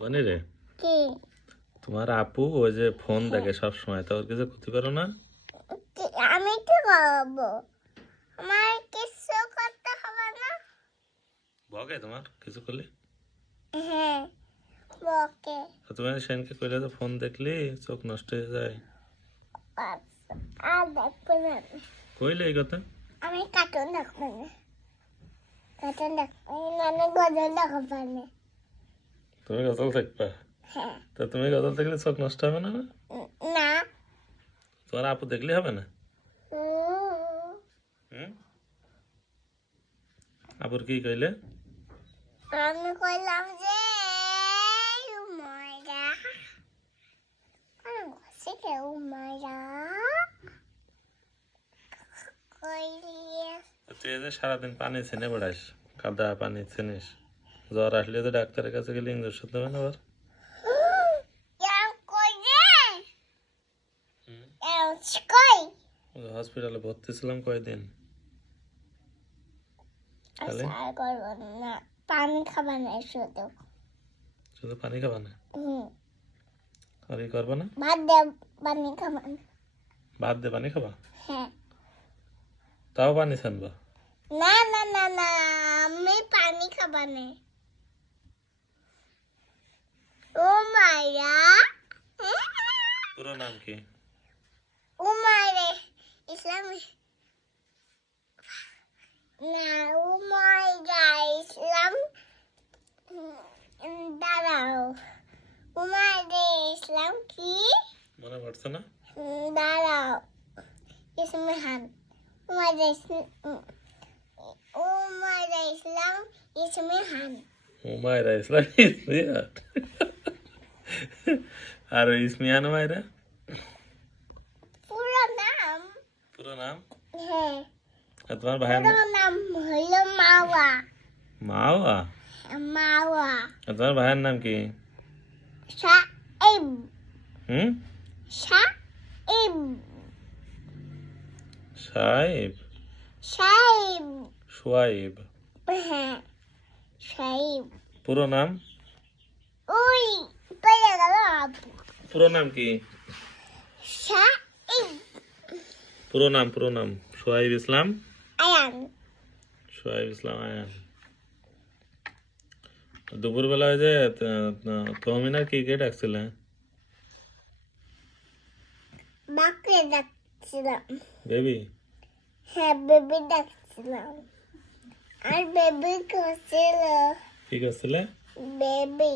বনি রে, কি তোমার আপু ওই যে ফোন দেখে সব সময়, তো ওর কিছু ক্ষতি করো না? আমি কি করবো? আমার কিছু করতে হবে না। বকে তোমার কিছু করলে? হ্যাঁ, বকে। তো তুমি সেনকে কইলে তো ফোন দেখলি চোখ নষ্ট হয়ে যায়, আচ্ছা, আর দেখবো না আমি। কইলে এই কথা? আমি কার্টুন দেখবো না। কার্টুন দেখবো না, গজল দেখবো না। তুমি গজল দেখবা? হ্যাঁ। তো তুমি গজল দেখলে চোখ নষ্ট হবে না? না। তোমার আপু দেখলে হবে না? হুম, আপুর কি কইলে? আমি কইলাম যে উমাইরা শিখে উমাইরা কইলি তুই এই যে সারাদিন পানি ছেনে বেড়াস, কাদা পানি ছেনিস, জ্বর আসলে তো ডাক্তারের কাছে গেলে ইঞ্জেকশন দেবে না আবার? হসপিটালে ভর্তি ছিলাম কয়দিন। তাহলে পানি খাবা না শুধু। শুধু পানি খাবা না? আর কি করবা না? ভাত দে, পানি খাবা না। ভাত দিয়ে পানি খাবা? হ্যাঁ। তাও পানি ছানবা? না না না না, আমি পানি খাবা না। ও মাইয়া, পুরো নাম কি? ও মাইরে ইসলাম না, ও মাইরা ইসলাম দাঁড়াও। ও মাইরে ইসলাম কি? মনে পড়ছে না? দাঁড়াও, ইসমিহান। ও মাইরা ইসলাম ইসমিহান। হুমায়রা ইসলাম ইসমিয়ান। আর ওই ইসমিয়ান হুমায়রা পুরো নাম? পুরো নাম? হ্যাঁ, আর তোমার ভাইয়ের পুরো নাম হলো মাওয়া। মাওয়া? মাওয়া। আর তোমার ভাইয়ের নাম কি? সাইব। হুম, সাইব। সাইব? সাইব। সোয়াইব? হ্যাঁ, সাইব। পুরো নাম? ওই পেয়ে গেল আপু। পুরো নাম কি? সাইব পুরো নাম, পুরো নাম? সোয়াইব ইসলাম? আয়ান। সোয়াইব ইসলাম আয়ান। দুপুরবেলা ওই যে তহমিনার কি কে ডাকছিলে? বাকে ডাকছিলাম। বেবি? হ্যাঁ, বেবি ডাকছিলাম। আর বেবি করছিল। কি করছিলে? বেবি।